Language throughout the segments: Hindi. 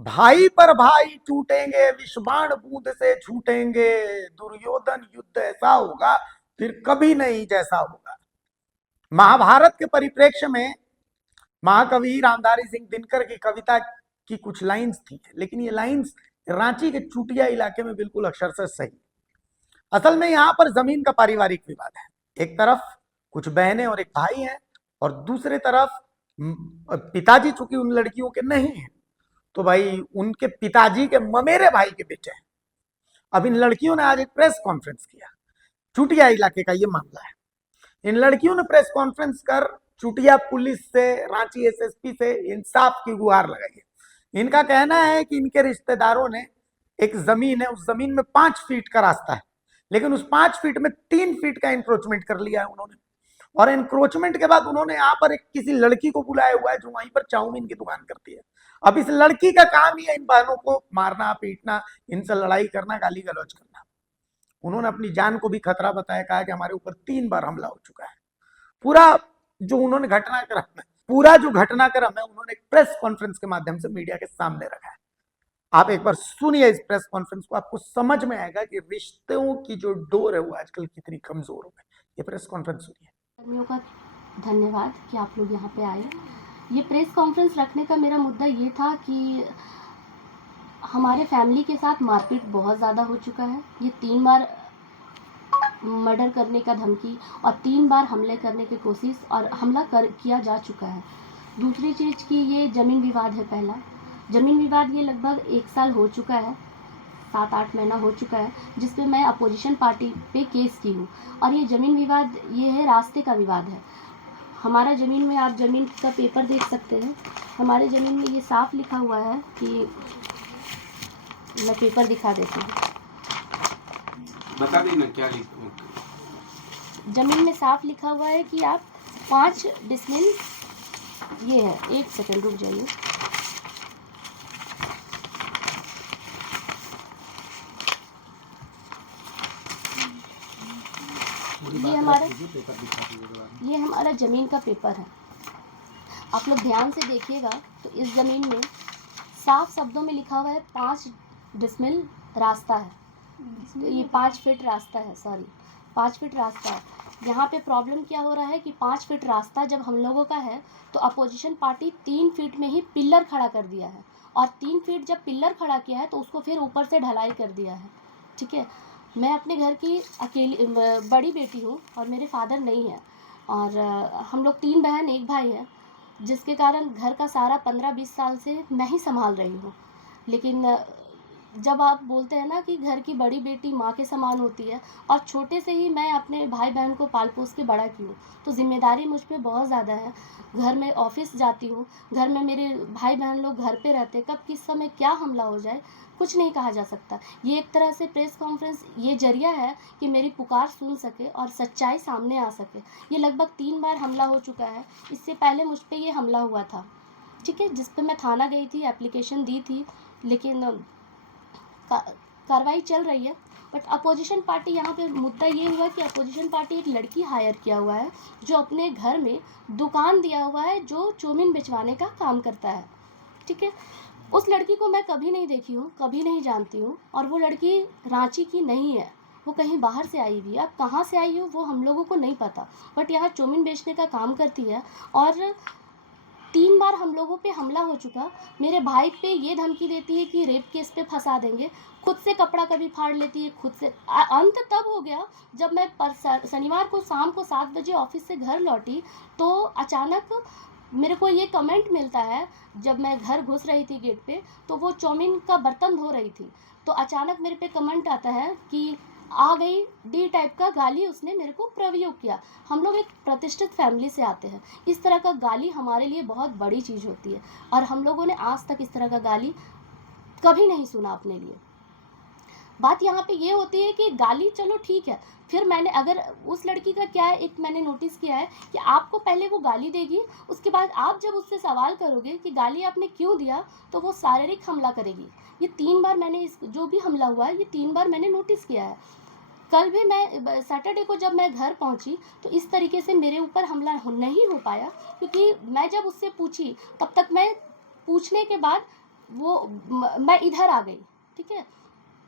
भाई पर भाई टूटेंगे, विषबाण बूंद से छूटेंगे। दुर्योधन युद्ध ऐसा होगा फिर कभी नहीं जैसा होगा। महाभारत के परिप्रेक्ष्य में महाकवि रामधारी सिंह दिनकर की कविता की कुछ लाइंस थी, लेकिन ये लाइंस रांची के चूटिया इलाके में बिल्कुल अक्षरशः सही। असल में यहां पर जमीन का पारिवारिक विवाद है। एक तरफ कुछ बहनें और एक भाई हैं, और दूसरे तरफ पिताजी चूंकि उन लड़कियों के नहीं है, तो भाई उनके पिताजी के ममेरे भाई के बेटे हैं। अब इन लड़कियों ने आज एक प्रेस कॉन्फ्रेंस किया। चूटिया इलाके का ये मामला है। इन लड़कियों ने प्रेस कॉन्फ्रेंस कर चूटिया पुलिस से, रांची एसएसपी से इंसाफ की गुहार लगाई है। इनका कहना है कि इनके रिश्तेदारों ने एक जमीन है, उस जमीन में 5 फीट का रास्ता है, लेकिन उस 5 फीट में 3 फीट का इंक्रोचमेंट कर लिया है उन्होंने। और इंक्रोचमेंट के बाद उन्होंने यहाँ पर एक किसी लड़की को बुलाया हुआ है जो वहीं पर चाउमीन की दुकान करती है। अब इस लड़की का काम ही है इन बहनों को मारना, पीटना, इनसे लड़ाई करना, गाली गलौज करना। उन्होंने अपनी जान को भी खतरा बताया, कहा कि हमारे ऊपर 3 बार हमला हो चुका है। पूरा जो उन्होंने घटनाक्रम है, पूरा जो घटनाक्रम है, उन्होंने एक प्रेस कॉन्फ्रेंस के माध्यम से मीडिया के सामने रखा है। आप एक बार सुनिए इस प्रेस कॉन्फ्रेंस को, आपको समझ में आएगा कि रिश्तों की जो डोर है वो आजकल कितनी कमजोर हो गई। ये प्रेस कॉन्फ्रेंस सुनिए। कर्मियों का धन्यवाद कि आप लोग यहाँ पे आए। ये प्रेस कॉन्फ्रेंस रखने का मेरा मुद्दा ये था कि हमारे फैमिली के साथ मारपीट बहुत ज़्यादा हो चुका है। ये 3 बार मर्डर करने का धमकी और 3 बार हमले करने की कोशिश और हमला किया जा चुका है। दूसरी चीज़ की ये ज़मीन विवाद है। पहला ज़मीन विवाद ये लगभग 1 साल हो चुका है, 7-8 महीना हो चुका है, जिस पे मैं अपोजिशन पार्टी पे केस की हूँ। और ये ज़मीन विवाद ये है, रास्ते का विवाद है। हमारा ज़मीन में, आप ज़मीन का पेपर देख सकते हैं, हमारे ज़मीन में ये साफ लिखा हुआ है कि, मैं पेपर दिखा देती हूँ, बता देना क्या लिखा। ज़मीन में साफ लिखा हुआ है कि आप 5 डिसमिल, ये है, 1 सेकंड रुक जाइए, ये हमारा ज़मीन का पेपर है। आप लोग ध्यान से देखिएगा तो इस ज़मीन में साफ शब्दों में लिखा हुआ है 5 डिसमिल रास्ता है। तो ये 5 फीट रास्ता है, सॉरी 5 फीट रास्ता है। यहाँ पे प्रॉब्लम क्या हो रहा है कि 5 फीट रास्ता जब हम लोगों का है तो अपोजिशन पार्टी 3 फीट में ही पिल्लर खड़ा कर दिया है, और 3 फीट जब पिल्लर खड़ा किया है तो उसको फिर ऊपर से ढलाई कर दिया है। ठीक है, मैं अपने घर की अकेली बड़ी बेटी हूँ और मेरे फादर नहीं है, और हम लोग 3 बहन 1 भाई है, जिसके कारण घर का सारा 15-20 साल से मैं ही संभाल रही हूँ। लेकिन जब आप बोलते हैं ना कि घर की बड़ी बेटी माँ के समान होती है, और छोटे से ही मैं अपने भाई बहन को पाल पोस के बड़ा की हूँ, तो जिम्मेदारी मुझ पे बहुत ज़्यादा है। घर में ऑफिस जाती हूँ, घर में मेरे भाई बहन लोग घर पे रहते, कब किस समय क्या हमला हो जाए कुछ नहीं कहा जा सकता। ये एक तरह से प्रेस कॉन्फ्रेंस ये जरिया है कि मेरी पुकार सुन सके और सच्चाई सामने आ सके। ये लगभग 3 बार हमला हो चुका है। इससे पहले मुझ पे ये हमला हुआ था, ठीक है, जिस पे मैं थाना गई थी, एप्लीकेशन दी थी, लेकिन कार्रवाई चल रही है। बट अपोजिशन पार्टी, यहाँ पे मुद्दा ये हुआ कि अपोजिशन पार्टी एक लड़की हायर किया हुआ है जो अपने घर में दुकान दिया हुआ है, जो चौमिन बेचवाने का काम करता है। ठीक है, उस लड़की को मैं कभी नहीं देखी हूँ, कभी नहीं जानती हूँ, और वो लड़की रांची की नहीं है, वो कहीं बाहर से आई हुई है। अब कहाँ से आई हो वो हम लोगों को नहीं पता, बट यहाँ चौमिन बेचने का काम करती है। और 3 बार हम लोगों पे हमला हो चुका। मेरे भाई पे ये धमकी देती है कि रेप केस पे फंसा देंगे, खुद से कपड़ा कभी फाड़ लेती है, खुद से। अंत तब हो गया जब मैं शनिवार को शाम को 7 बजे ऑफिस से घर लौटी, तो अचानक मेरे को ये कमेंट मिलता है, जब मैं घर घुस रही थी गेट पे, तो वो चौमिन का बर्तन धो रही थी, तो अचानक मेरे पे कमेंट आता है कि आ गई डी टाइप का गाली उसने मेरे को प्रयोग किया। हम लोग एक प्रतिष्ठित फैमिली से आते हैं, इस तरह का गाली हमारे लिए बहुत बड़ी चीज़ होती है, और हम लोगों ने आज तक इस तरह का गाली कभी नहीं सुना अपने लिए। बात यहाँ पे ये होती है कि गाली चलो ठीक है, फिर मैंने, अगर उस लड़की का क्या है, एक मैंने नोटिस किया है कि आपको पहले वो गाली देगी, उसके बाद आप जब उससे सवाल करोगे कि गाली आपने क्यों दिया, तो वो शारीरिक हमला करेगी। ये 3 बार मैंने जो भी हमला हुआ है, ये 3 बार मैंने नोटिस किया है। कल भी मैं सैटरडे को जब मैं घर पहुंची तो इस तरीके से मेरे ऊपर हमला नहीं हो पाया, क्योंकि मैं जब उससे पूछी, तब तक मैं पूछने के बाद मैं इधर आ गई, ठीक है,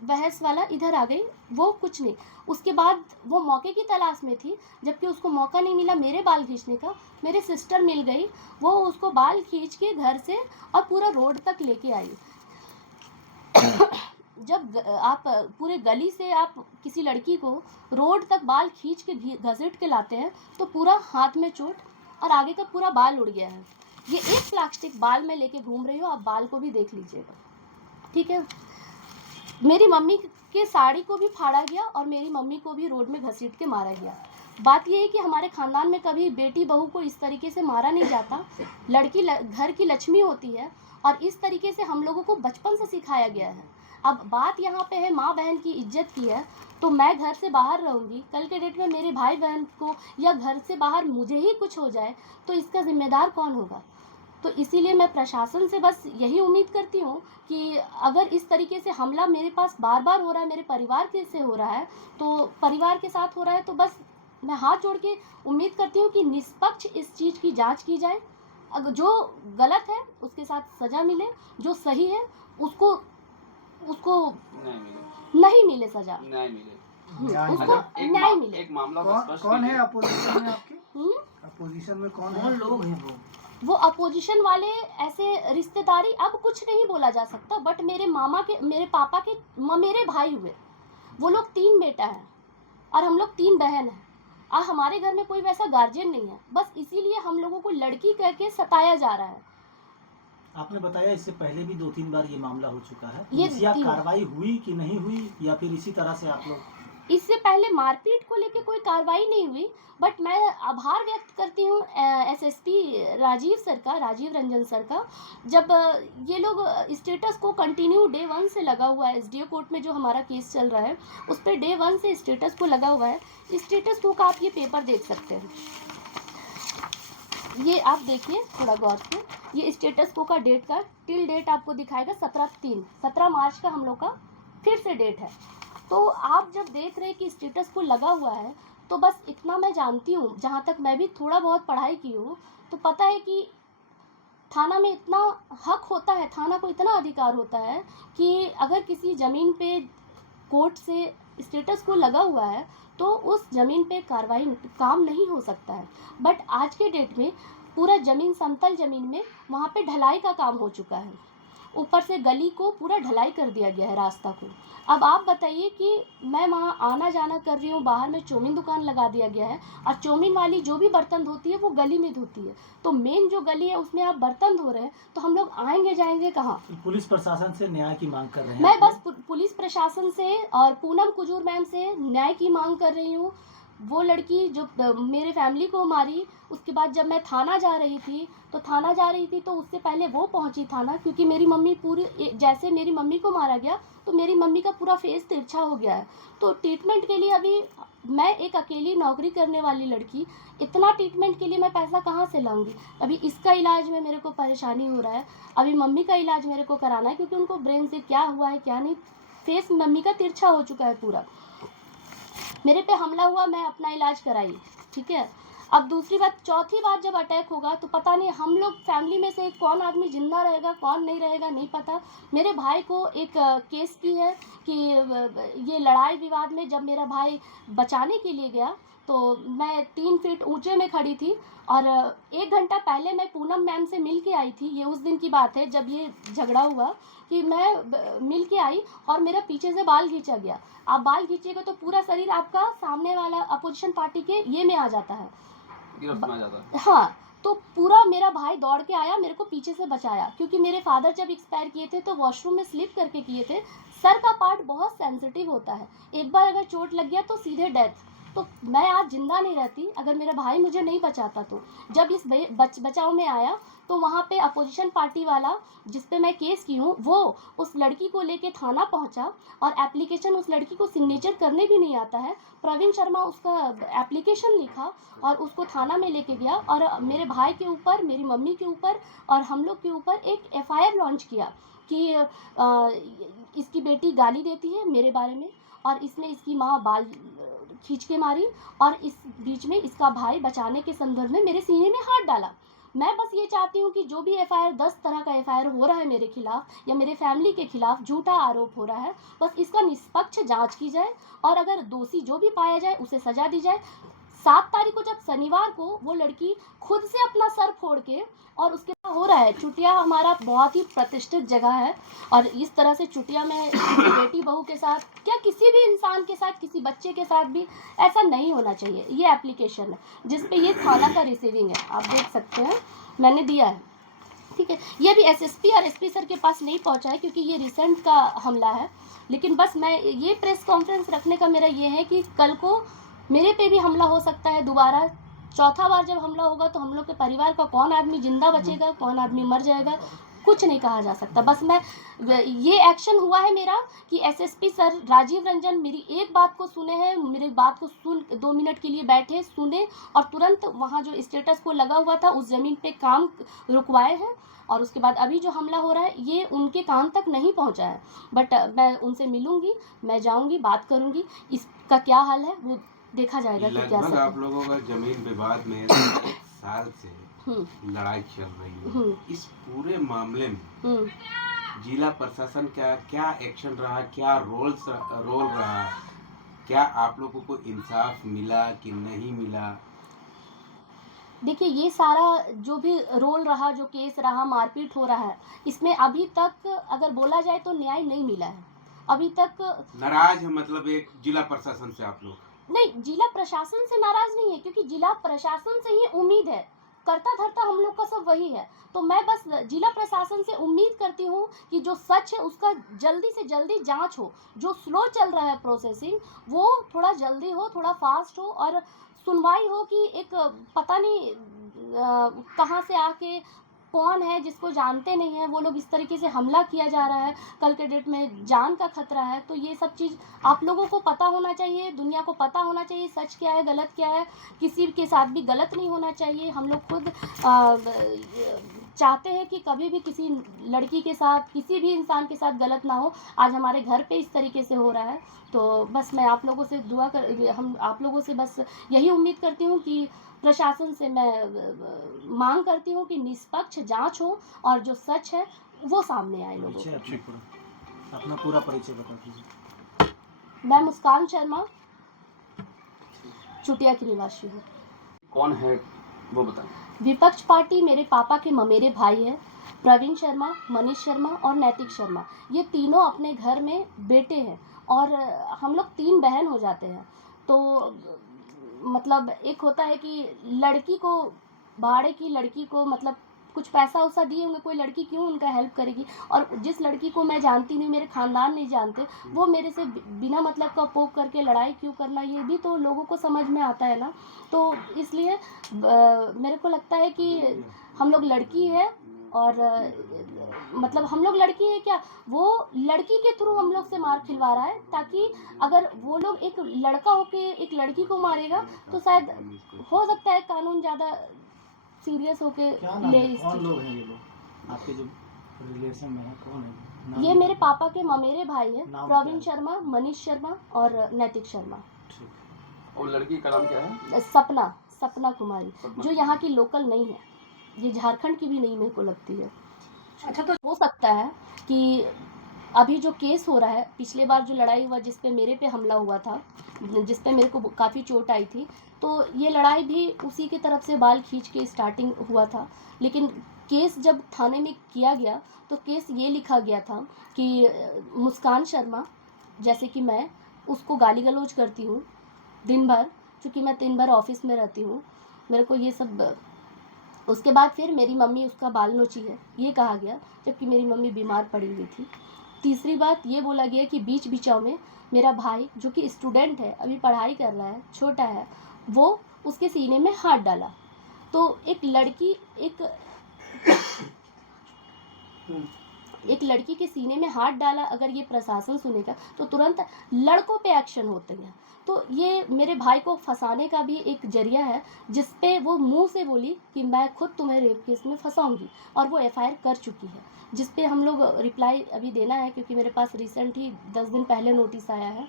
बहस वाला इधर आ गई, वो कुछ नहीं। उसके बाद वो मौके की तलाश में थी, जबकि उसको मौका नहीं मिला मेरे बाल खींचने का। मेरी सिस्टर मिल गई, वो उसको बाल खींच के घर से और पूरा रोड तक लेके आई। जब आप पूरे गली से आप किसी लड़की को रोड तक बाल खींच के घसीट के लाते हैं तो पूरा हाथ में चोट और आगे का पूरा बाल उड़ गया है। ये एक प्लास्टिक बाल में लेके घूम रही हूँ, आप बाल को भी देख लीजिएगा, ठीक है। मेरी मम्मी के साड़ी को भी फाड़ा गया और मेरी मम्मी को भी रोड में घसीट के मारा गया। बात ये है कि हमारे ख़ानदान में कभी बेटी बहू को इस तरीके से मारा नहीं जाता। लड़की घर की लक्ष्मी होती है और इस तरीके से हम लोगों को बचपन से सिखाया गया है। अब बात यहाँ पे है माँ बहन की इज्जत की है, तो मैं घर से बाहर रहूँगी, कल के डेट में मेरे भाई बहन को या घर से बाहर मुझे ही कुछ हो जाए तो इसका जिम्मेदार कौन होगा। तो इसीलिए मैं प्रशासन से बस यही उम्मीद करती हूँ कि अगर इस तरीके से हमला मेरे पास बार बार हो रहा है, मेरे परिवार के से हो रहा है, तो परिवार के साथ हो रहा है, तो बस मैं हाथ जोड़ के उम्मीद करती हूँ कि निष्पक्ष इस चीज़ की जांच की जाए। अगर जो गलत है उसके साथ सज़ा मिले, जो सही है उसको नहीं मिले सज़ा, न्याय मिले। उसको न्याय मिले। एक मामला कौन है अपोजिशन में आपके? हम्म? अपोजिशन में कौन लोग हैं वो अपोजिशन वाले ऐसे रिश्तेदारी अब कुछ नहीं बोला जा सकता, बट मेरे पापा के मेरे भाई हुए, वो लोग 3 बेटा हैं और हम लोग 3 बहन हैं। और हमारे घर में कोई वैसा गार्जियन नहीं है, बस इसीलिए हम लोगों को लड़की कह के सताया जा रहा है। आपने बताया इससे पहले भी 2-3 बार ये मामला हो चुका है, ये पुलिसिया कार्रवाई हुई कि नहीं हुई, या फिर इसी तरह से आप लोग? इससे पहले मारपीट को लेके कोई कार्रवाई नहीं हुई, बट मैं आभार व्यक्त करती हूँ एसएसपी राजीव रंजन सर का। जब ये लोग स्टेटस को कंटिन्यू डे 1 से लगा हुआ है, एसडीओ कोर्ट में जो हमारा केस चल रहा है उस पर डे 1 से स्टेटस को लगा हुआ है। स्टेटस को का आप ये पेपर देख सकते हैं, ये आप देखिए थोड़ा गौर से, ये स्टेटस को का डेट का टिल डेट आपको दिखाएगा 17 मार्च का हम लोग का फिर से डेट है। तो आप जब देख रहे हैं कि स्टेटस को लगा हुआ है, तो बस इतना मैं जानती हूँ, जहाँ तक मैं भी थोड़ा बहुत पढ़ाई की हूँ, तो पता है कि थाना में इतना हक होता है, थाना को इतना अधिकार होता है कि अगर किसी ज़मीन पे कोर्ट से स्टेटस को लगा हुआ है तो उस ज़मीन पे कार्रवाई काम नहीं हो सकता है। बट आज के डेट में पूरा ज़मीन समतल ज़मीन में वहाँ पे ढलाई का काम हो चुका है, ऊपर से गली को पूरा ढलाई कर दिया गया है, रास्ता को। अब आप बताइए कि मैं वहाँ आना जाना कर रही हूँ, बाहर में चौमीन दुकान लगा दिया गया है और चौमीन वाली जो भी बर्तन धोती है वो गली में धोती है, तो मेन जो गली है उसमें आप बर्तन धो रहे हैं तो हम लोग आएंगे जाएंगे कहाँ? पुलिस प्रशासन से न्याय की मांग कर रहे हैं? मैं बस पुलिस प्रशासन से और पूनम कुजूर मैम से न्याय की मांग कर रही हूँ। वो लड़की जो मेरे फैमिली को मारी, उसके बाद जब मैं थाना जा रही थी तो उससे पहले वो पहुंची थाना, क्योंकि मेरी मम्मी जैसे मेरी मम्मी को मारा गया तो मेरी मम्मी का पूरा फेस तिरछा हो गया है। तो ट्रीटमेंट के लिए अभी मैं एक अकेली नौकरी करने वाली लड़की, इतना ट्रीटमेंट के लिए मैं पैसा कहाँ से लाऊंगी? अभी इसका इलाज में मेरे को परेशानी हो रहा है, अभी मम्मी का इलाज मेरे को कराना है, क्योंकि उनको ब्रेन से क्या हुआ है क्या नहीं, फेस मम्मी का तिरछा हो चुका है पूरा। मेरे पे हमला हुआ, मैं अपना इलाज कराई, ठीक है। अब दूसरी बात, चौथी बार जब अटैक होगा तो पता नहीं हम लोग फैमिली में से कौन आदमी जिंदा रहेगा कौन नहीं रहेगा नहीं पता। मेरे भाई को एक केस की है कि ये लड़ाई विवाद में जब मेरा भाई बचाने के लिए गया तो मैं 3 फीट ऊंचे में खड़ी थी और 1 घंटा पहले मैं पूनम मैम से मिल के आई थी। ये उस दिन की बात है जब ये झगड़ा हुआ कि मैं मिल के आई और मेरा पीछे से बाल खींचा गया। आप बाल खींचेगा तो पूरा शरीर आपका सामने वाला अपोजिशन पार्टी के ये में आ जाता है, गिरफ्त में आ जाता है। हाँ, तो पूरा मेरा भाई दौड़ के आया, मेरे को पीछे से बचाया, क्योंकि मेरे फादर जब एक्सपायर किए थे तो वॉशरूम में स्लिप करके किए थे। सर का पार्ट बहुत सेंसिटिव होता है, एक बार अगर चोट लग गया तो सीधे डेथ। तो मैं आज जिंदा नहीं रहती अगर मेरा भाई मुझे नहीं बचाता। तो जब इस बचाव में आया तो वहाँ पे अपोजिशन पार्टी वाला जिस पे मैं केस की हूँ वो उस लड़की को लेके थाना पहुँचा और एप्लीकेशन, उस लड़की को सिग्नेचर करने भी नहीं आता है, प्रवीण शर्मा उसका एप्लीकेशन लिखा और उसको थाना में लेके गया और मेरे भाई के ऊपर, मेरी मम्मी के ऊपर और हम लोग के ऊपर एक FIR लॉन्च किया कि इसकी बेटी गाली देती है मेरे बारे में और इसने इसकी माँ बाल खींच के मारी और इस बीच में इसका भाई बचाने के संदर्भ में मेरे सीने में हाथ डाला। मैं बस ये चाहती हूँ कि जो भी एफआईआर 10 तरह का एफआईआर हो रहा है मेरे खिलाफ या मेरे फैमिली के खिलाफ झूठा आरोप हो रहा है, बस इसका निष्पक्ष जांच की जाए और अगर दोषी जो भी पाया जाए उसे सजा दी जाए। 7 तारीख को जब शनिवार को वो लड़की खुद से अपना सर फोड़ के, और उसके बाद हो रहा है, चुटिया हमारा बहुत ही प्रतिष्ठित जगह है और इस तरह से चुटिया में किसी बेटी बहू के साथ, क्या किसी भी इंसान के साथ, किसी बच्चे के साथ भी ऐसा नहीं होना चाहिए। ये एप्लीकेशन है जिसपे ये थाना का रिसीविंग है, आप देख सकते हैं, मैंने दिया है, ठीक है। ये भी एसएसपी और एसपी सर के पास नहीं पहुंचा है क्योंकि ये रिसेंट का हमला है, लेकिन बस मैं ये प्रेस कॉन्फ्रेंस रखने का मेरा ये है कि कल को मेरे पे भी हमला हो सकता है दोबारा। चौथा बार जब हमला होगा तो हम लोग के परिवार का कौन आदमी जिंदा बचेगा, कौन आदमी मर जाएगा, कुछ नहीं कहा जा सकता। बस मैं ये एक्शन हुआ है मेरा कि एसएसपी सर राजीव रंजन मेरी एक बात को सुने हैं, मेरी बात को सुन 2 मिनट के लिए बैठे, सुने और तुरंत वहाँ जो स्टेटस को लगा हुआ था उस ज़मीन पे काम रुकवाए हैं। और उसके बाद अभी जो हमला हो रहा है ये उनके कान तक नहीं पहुंचा है, बट मैं उनसे मिलूंगी, मैं जाऊंगी, बात करूंगी, इसका क्या हाल है वो देखा जाएगा कि क्या लगभग सब आप लोगों का जमीन विवाद में 1 साल से लड़ाई चल रही है। इस पूरे मामले में जिला प्रशासन का क्या एक्शन रहा, क्या रोल रहा, क्या आप लोगों को इंसाफ मिला कि नहीं मिला? देखिए ये सारा जो भी रोल रहा, जो केस रहा, मारपीट हो रहा है, इसमें अभी तक अगर बोला जाए तो न्याय नहीं मिला है अभी तक। नाराज है मतलब एक जिला प्रशासन से आप लोग? नहीं, जिला प्रशासन से नाराज नहीं है क्योंकि जिला प्रशासन से ही उम्मीद है, करता धरता हम लोग का सब वही है। तो मैं बस जिला प्रशासन से उम्मीद करती हूँ कि जो सच है उसका जल्दी से जल्दी जांच हो, जो स्लो चल रहा है प्रोसेसिंग वो थोड़ा जल्दी हो, थोड़ा फास्ट हो और सुनवाई हो कि एक पता नहीं कहाँ से आके कौन है जिसको जानते नहीं है वो लोग इस तरीके से हमला किया जा रहा है, कल के डेट में जान का खतरा है। तो ये सब चीज़ आप लोगों को पता होना चाहिए, दुनिया को पता होना चाहिए सच क्या है, गलत क्या है, किसी के साथ भी गलत नहीं होना चाहिए। हम लोग खुद चाहते हैं कि कभी भी किसी लड़की के साथ, किसी भी इंसान के साथ गलत ना हो। आज हमारे घर पे इस तरीके से हो रहा है, तो बस मैं आप लोगों से हम आप लोगों से बस यही उम्मीद करती हूँ कि प्रशासन से मैं मांग करती हूँ कि निष्पक्ष जांच हो और जो सच है वो सामने आए लोगों परिचय को। अपना पूरा परिचय बता दीजिए। मैं मुस्कान शर्मा चुटिया की निवासी हूँ। कौन है वो बताएं। विपक्ष पार्टी मेरे पापा के ममेरे भाई है, प्रवीण शर्मा, मनीष शर्मा और नैतिक शर्मा। ये तीनों अपने घर में बेटे हैं और हम लोग 3 बहन हो जाते हैं। तो मतलब एक होता है कि लड़की को, भाड़े की लड़की को मतलब कुछ पैसा उसा दिए होंगे, कोई लड़की क्यों उनका हेल्प करेगी। और जिस लड़की को मैं जानती नहीं, मेरे खानदान नहीं जानते, वो मेरे से बिना मतलब का पोक करके लड़ाई क्यों करना, ये भी तो लोगों को समझ में आता है ना। तो इसलिए मेरे को लगता है कि हम लोग लड़की है और मतलब हम लोग लड़की है क्या, वो लड़की के थ्रू हम लोग से मार खिलवा रहा है, ताकि अगर वो लोग एक लड़का होके एक लड़की को मारेगा तो शायद हो सकता है कानून ज़्यादा सीरियस होके क्या नाम ले है? इस कौन चीज़। लोग हैं ये लोग आपके जो रिलेशन में है? कौन है नाम? ये मेरे पापा के ममेरे भाई हैं, नाम प्रवीण क्या शर्मा, मनीष शर्मा और नैतिक शर्मा। ठीक। और लड़की का नाम क्या है? सपना कुमारी, जो यहाँ की लोकल नहीं है, ये झारखंड की भी नहीं मेरे को लगती है। अच्छा, तो हो सकता है कि अभी जो केस हो रहा है, पिछले बार जो लड़ाई हुआ जिस पे मेरे पे हमला हुआ था, जिस पे मेरे को काफ़ी चोट आई थी, तो ये लड़ाई भी उसी की तरफ से बाल खींच के स्टार्टिंग हुआ था। लेकिन केस जब थाने में किया गया तो केस ये लिखा गया था कि मुस्कान शर्मा, जैसे कि मैं उसको गाली गलौज करती हूँ दिन भर, क्योंकि मैं दिन भर ऑफिस में रहती हूँ, मेरे को ये सब। उसके बाद फिर मेरी मम्मी उसका बाल नोची है, ये कहा गया, जबकि मेरी मम्मी बीमार पड़ी हुई थी। तीसरी बात ये बोला गया कि बीच बिचाव में मेरा भाई, जो कि स्टूडेंट है, अभी पढ़ाई कर रहा है, छोटा है, वो उसके सीने में हाथ डाला। तो एक लड़की के सीने में हाथ डाला, अगर ये प्रशासन सुनेगा तो तुरंत लड़कों पे एक्शन होते हैं। तो ये मेरे भाई को फंसाने का भी एक जरिया है, जिसपे वो मुंह से बोली कि मैं खुद तुम्हें रेप केस में फंसाऊंगी, और वो एफआईआर कर चुकी है, जिसपे हम लोग रिप्लाई अभी देना है, क्योंकि मेरे पास रिसेंट ही 10 दिन पहले नोटिस आया है।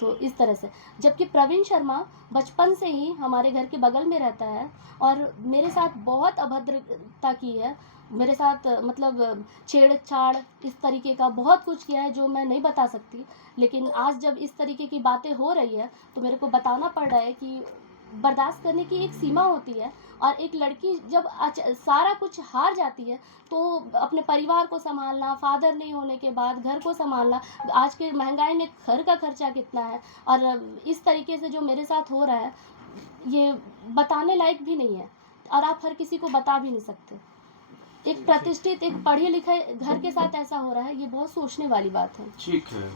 तो इस तरह से, जबकि प्रवीण शर्मा बचपन से ही हमारे घर के बगल में रहता है और मेरे साथ बहुत अभद्रता की है, मेरे साथ मतलब छेड़छाड़ इस तरीके का बहुत कुछ किया है जो मैं नहीं बता सकती। लेकिन आज जब इस तरीके की बातें हो रही है तो मेरे को बताना पड़ रहा है कि बर्दाश्त करने की एक सीमा होती है, और एक लड़की जब सारा कुछ हार जाती है तो अपने परिवार को संभालना, फादर नहीं होने के बाद घर को संभालना, आज के महंगाई में घर का खर्चा कितना है, और इस तरीके से जो मेरे साथ हो रहा है ये बताने लायक भी नहीं है, और आप हर किसी को बता भी नहीं सकते। एक प्रतिष्ठित, एक पढ़े लिखे घर के साथ ऐसा हो रहा है, ये बहुत सोचने वाली बात है। ठीक है।